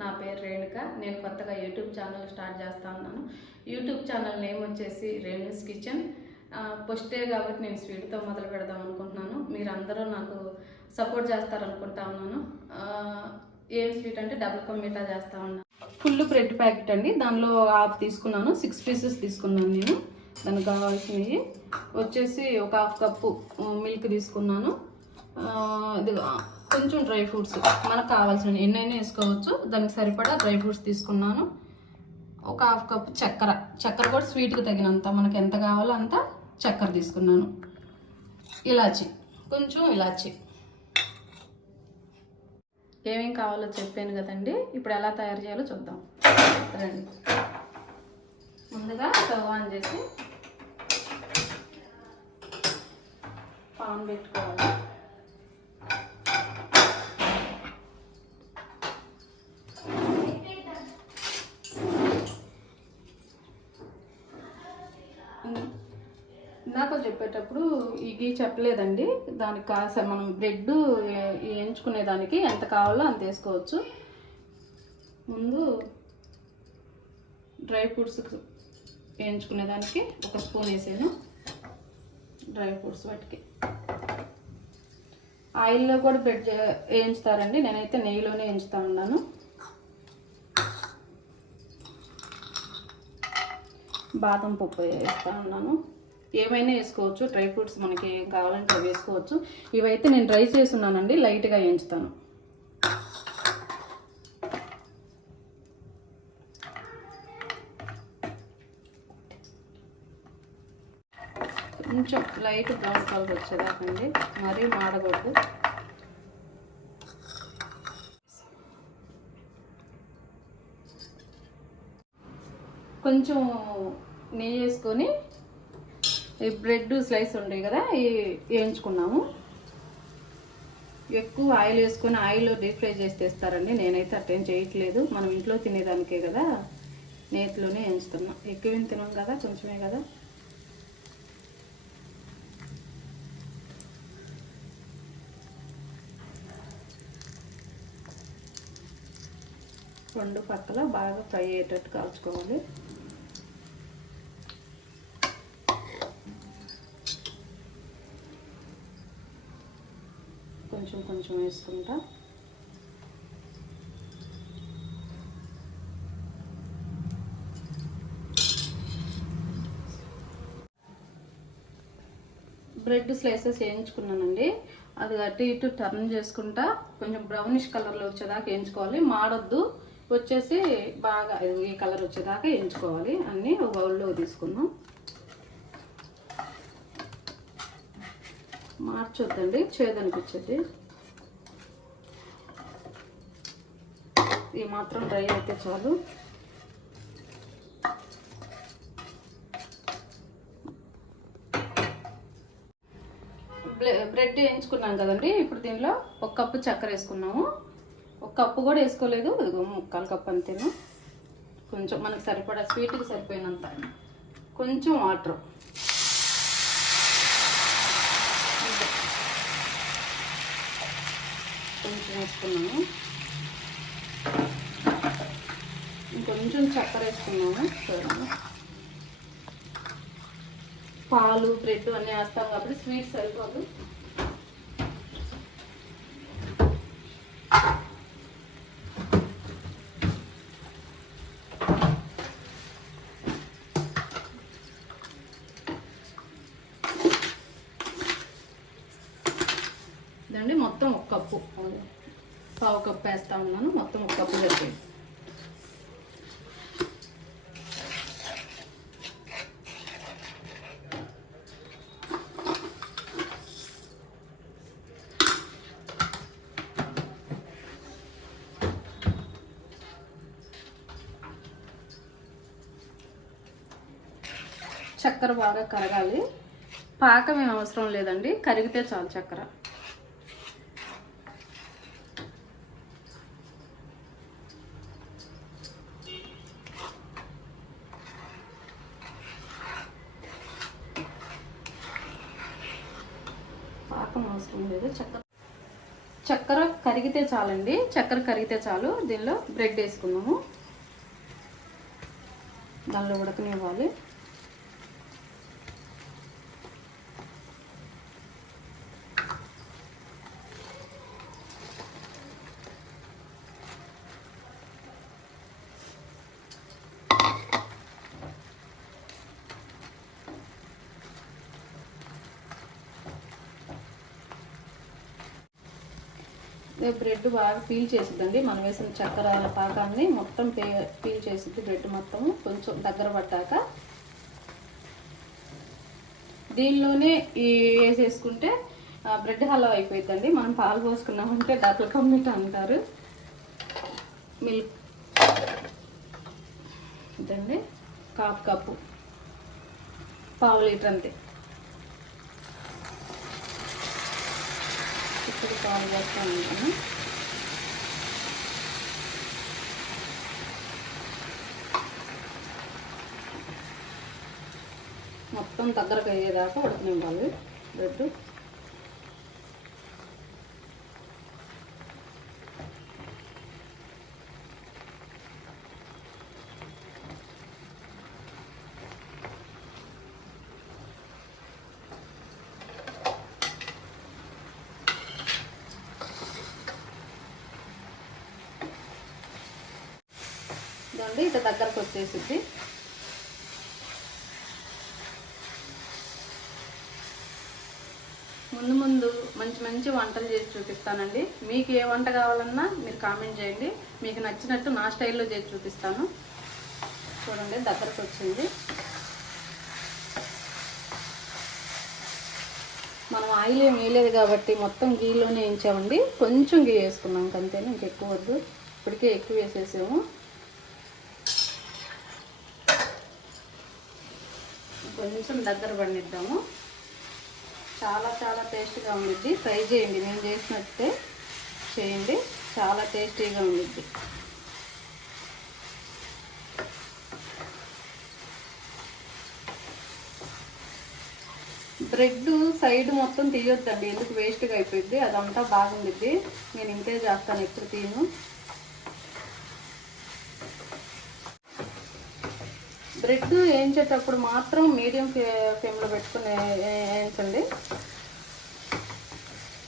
నా పేరు రేణుక. నేను కొత్తగా యూట్యూబ్ ఛానల్ స్టార్ట్ చేస్తా ఉన్నాను. యూట్యూబ్ ఛానల్ నేమ్ వచ్చేసి రేణుస్ కిచెన్. ఫస్టే కాబట్టి నేను స్వీట్తో మొదలు పెడదాం అనుకుంటున్నాను. మీరందరూ నాకు సపోర్ట్ చేస్తారనుకుంటా ఉన్నాను. ఏం స్వీట్ అంటే డబుల్ కమ్మీటా చేస్తా ఉన్నాను ఫుల్ బ్రెడ్ ప్యాకెట్ అండి. దానిలో హాఫ్ తీసుకున్నాను. సిక్స్ పీసెస్ తీసుకున్నాను నేను. దానికి కావాల్సినవి. వచ్చేసి ఒక హాఫ్ కప్పు మిల్క్ తీసుకున్నాను. ఇది కొంచెం డ్రై ఫ్రూట్స్ మనకు కావాల్సిన ఎన్నైనా వేసుకోవచ్చు. దానికి సరిపడా డ్రై ఫ్రూట్స్ తీసుకున్నాను. ఒక హాఫ్ కప్ చక్కెర. చక్కెర కూడా స్వీట్కి తగినంత మనకు ఎంత కావాలో అంత చక్కెర తీసుకున్నాను. ఇలాచి. కొంచెం ఇలాచి. ఏమేం కావాలో చెప్పాను కదండి. ఇప్పుడు ఎలా తయారు చేయాలో చూద్దాం. రండి. ముందుగా స్టవ్ ఆన్ చేసి పాన్ పెట్టుకోవాలి. ఇందాక చెప్పేటప్పుడు ఈ గీ చెప్పలేదండి. దానికి కాసే మనం బ్రెడ్ ఎంచుకునే దానికి ఎంత కావాలో అంత వేసుకోవచ్చు. ముందు డ్రై ఫ్రూట్స్ వేయించుకునే దానికి ఒక స్పూన్ వేసాను. డ్రై ఫ్రూట్స్ వాటికి. ఆయిల్లో కూడా బ్రెడ్ చే- వేయించుతారండి. నేనైతే నెయ్యిలోనే వేయించుతా ఉన్నాను. బాదం పప్పు వేస్తా ఉన్నాను. ఏమైనా వేసుకోవచ్చు డ్రై ఫ్రూట్స్ మనకి ఏం కావాలంటే అవి వేసుకోవచ్చు. ఇవైతే నేను డ్రై చేస్తున్నానండి లైట్గా వేయించుతాను. కొంచెం లైట్ బ్రౌన్ కలర్ వచ్చేదాకండి మరీ మాడకూడదు. కొంచెం నెయ్యి వేసుకొని ఈ బ్రెడ్ స్లైస్ ఉంటాయి కదా ఇవి వేయించుకున్నాము. ఎక్కువ ఆయిల్ వేసుకొని ఆయిల్ డీప్ ఫ్రై చేసి తెస్తారండి. నేనైతే అట్టేం చేయట్లేదు. మనం ఇంట్లో తినేదానికే కదా నేతిలోనే వేయించుతున్నాం. ఎక్కువ ఏం తినం కదా కొంచెమే కదా. రెండు పక్కల బాగా ఫ్రై అయ్యేటట్టు కాల్చుకోవాలి. కొంచెం వేసుకుంటా. బ్రెడ్ స్లైసెస్ వేయించుకున్నానండి. అది అటు ఇటు టర్న్ చేసుకుంటా. కొంచెం బ్రౌనిష్ కలర్లో వచ్చేదాకా వేయించుకోవాలి. మాడొద్దు. వచ్చేసి బాగా ఈ కలర్ వచ్చేదాకా వేయించుకోవాలి. అన్నీ ఒక బౌల్లో తీసుకున్నాం మార్చొద్దండి. చేదనిపించద్ది ఈ మాత్రం డ్రై అయితే చాలు. బ్రెడ్ వేయించుకున్నాం కదండి ఇప్పుడు దీనిలో ఒక కప్పు చక్కెర వేసుకున్నాము. ఒక కప్పు కూడా వేసుకోలేదు ఇదిగో ముక్కాలు కప్పు అంతేను? కొంచెం మనకు సరిపడా స్వీట్కి సరిపోయినంత. కొంచెం వాటర్. కొంచెం వేసుకున్నాము. ఇంకొంచెం చక్కెర వేసుకున్నాము చూడండి పాలు బ్రెడ్ అన్నీ వేస్తాం కాబట్టి స్వీట్ సరిపోదు. ఇదండి మొత్తం ఒక కప్పు. పావు కప్పు వేస్తా ఉన్నాను. మొత్తం ఒక కప్పు సరిపోయింది. చక్కెర బాగా కరగాలి. పాకం ఏం అవసరం లేదండి. కరిగితే చాలు చక్కెర పాకం అవసరం లేదు. చక్కెర చక్కెర కరిగితే చాలండి. చక్కెర కరిగితే చాలు. దీనిలో బ్రెడ్ వేసుకున్నాము దానిలో ఉడకనివ్వాలి. అయితే బ్రెడ్ బాగా పీల్ చేసిద్దండి. మనం వేసిన చక్కెర పాకాన్ని మొత్తం పే పీల్ చేసిద్ది బ్రెడ్ మొత్తం కొంచెం దగ్గర పట్టాక దీనిలోనే ఈ వేసేసుకుంటే బ్రెడ్ హల్వా అయిపోయిందండి మనం పాలు పోసుకున్నామంటే డబుల్ కమ్మిట్ అంటారు. మిల్క్ ఇదండి. కాపు కప్పు. పావు లీటర్ అంతే. ఇప్పుడు పాలు చేస్తూ ఉంటాను మొత్తం దగ్గరకు అయ్యేదాకా ఉడకనివ్వాలి. బ్రెడ్ ఇదండి ఇటు దగ్గరకు వచ్చేసింది ముందు ముందు మంచి మంచి వంటలు చేసి చూపిస్తానండి. మీకు ఏ వంట కావాలన్నా మీరు కామెంట్ చేయండి. మీకు నచ్చినట్టు నా స్టైల్లో చేసి చూపిస్తాను. చూడండి దగ్గరకు వచ్చింది. మనం ఆయిల్ ఏం వేయలేదు కాబట్టి మొత్తం గీలోనే వేయించామండి. కొంచెం గీ వేసుకున్నాం అంతేనే? ఇంకెక్కువ వద్దు. ఇప్పటికే ఎక్కువ వేసేసాము. కొంచెం దగ్గర పండిద్దాము. చాలా చాలా టేస్ట్గా ఉండిద్ది. ట్రై చేయండి. నేను చేసినట్టే చేయండి. చాలా టేస్టీగా ఉండిద్ది. బ్రెడ్ సైడ్ మొత్తం తీయొద్దండి. ఎందుకు వేస్ట్గా అయిపోయింది అదంతా బాగుండిద్ది. నేను ఇంతే చేస్తాను. ఎప్పుడు తీను బ్రెడ్ వేయించేటప్పుడు మాత్రం మీడియం ఫ్లేమ్లో పెట్టుకుని వేయించండి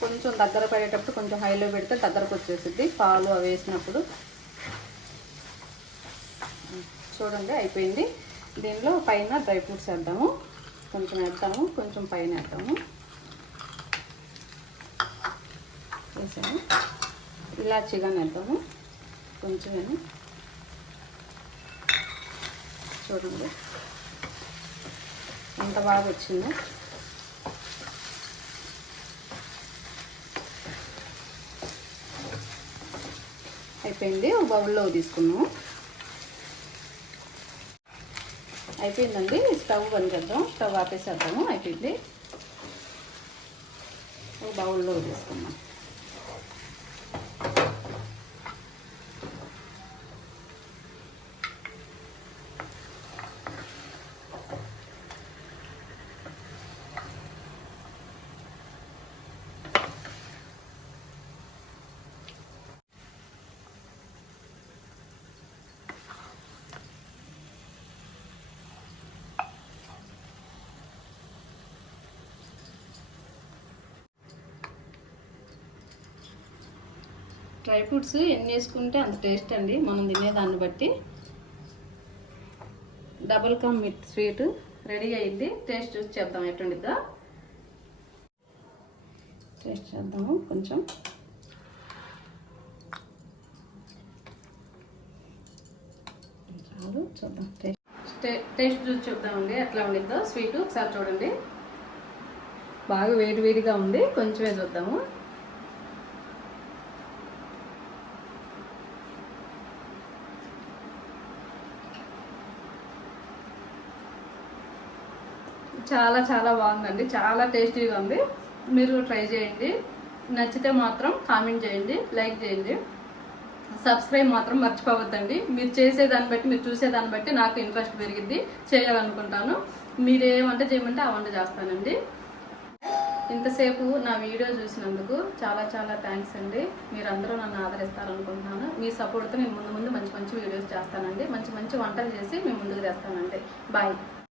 కొంచెం దగ్గర పడేటప్పుడు కొంచెం హైలో పెడితే దగ్గరకు వచ్చేసిద్ది. పాలు అవి వేసినప్పుడు. చూడండి అయిపోయింది. దీనిలో పైన డ్రై ఫ్రూట్స్ వేద్దాము. కొంచెం వేద్దాము కొంచెం పైన వేద్దాము. వేసాము ఇలాచీగా వేద్దాము. కొంచెం చూడండి. ఎంత బాగా వచ్చిందో? అయిపోయింది. ఒక బౌల్లో తీసుకున్నాము. అయిపోయిందండి. స్టవ్ బంద్ చేద్దాం. స్టవ్ ఆపేసేద్దాము. అయిపోయింది. ఒక బౌల్లో తీసుకున్నాం. డ్రై ఫ్రూట్స్ ఎన్ని వేసుకుంటే అంత టేస్ట్ అండి. మనం తినేదాన్ని బట్టి. డబుల్ కమ్ మిట్ స్వీట్ రెడీ అయింది. టేస్ట్ చూసి చేద్దాం. ఎటుండిద్దా టేస్ట్ చేద్దాము కొంచెం. చాలు చూద్దాం. టేస్ట్. టేస్ట్ చూసి చూద్దామండి. ఎట్లా ఉండిద్దో. స్వీట్ ఒకసారి చూడండి. బాగా వేడి వేడిగా ఉంది. కొంచెమే చూద్దాము. చాలా చాలా బాగుందండి. చాలా టేస్టీగా ఉంది. మీరు ట్రై చేయండి. నచ్చితే మాత్రం కామెంట్ చేయండి లైక్ చేయండి. సబ్స్క్రైబ్ మాత్రం మర్చిపోవద్దండి. మీరు చేసేదాన్ని బట్టి మీరు చూసేదాన్ని బట్టి నాకు ఇంట్రెస్ట్ పెరిగిద్ది. చేయాలనుకుంటాను. మీరు ఏ వంట చేయమంటే ఆ వంట చేస్తానండి. ఇంతసేపు నా వీడియో చూసినందుకు చాలా చాలా థ్యాంక్స్ అండి. మీరందరూ నన్ను ఆదరిస్తారనుకుంటున్నాను. మీ సపోర్ట్తో నేను ముందు ముందు మంచి మంచి వీడియోస్ చేస్తానండి. మంచి మంచి వంటలు చేసి మీ ముందుకు తెస్తానండి. బాయ్.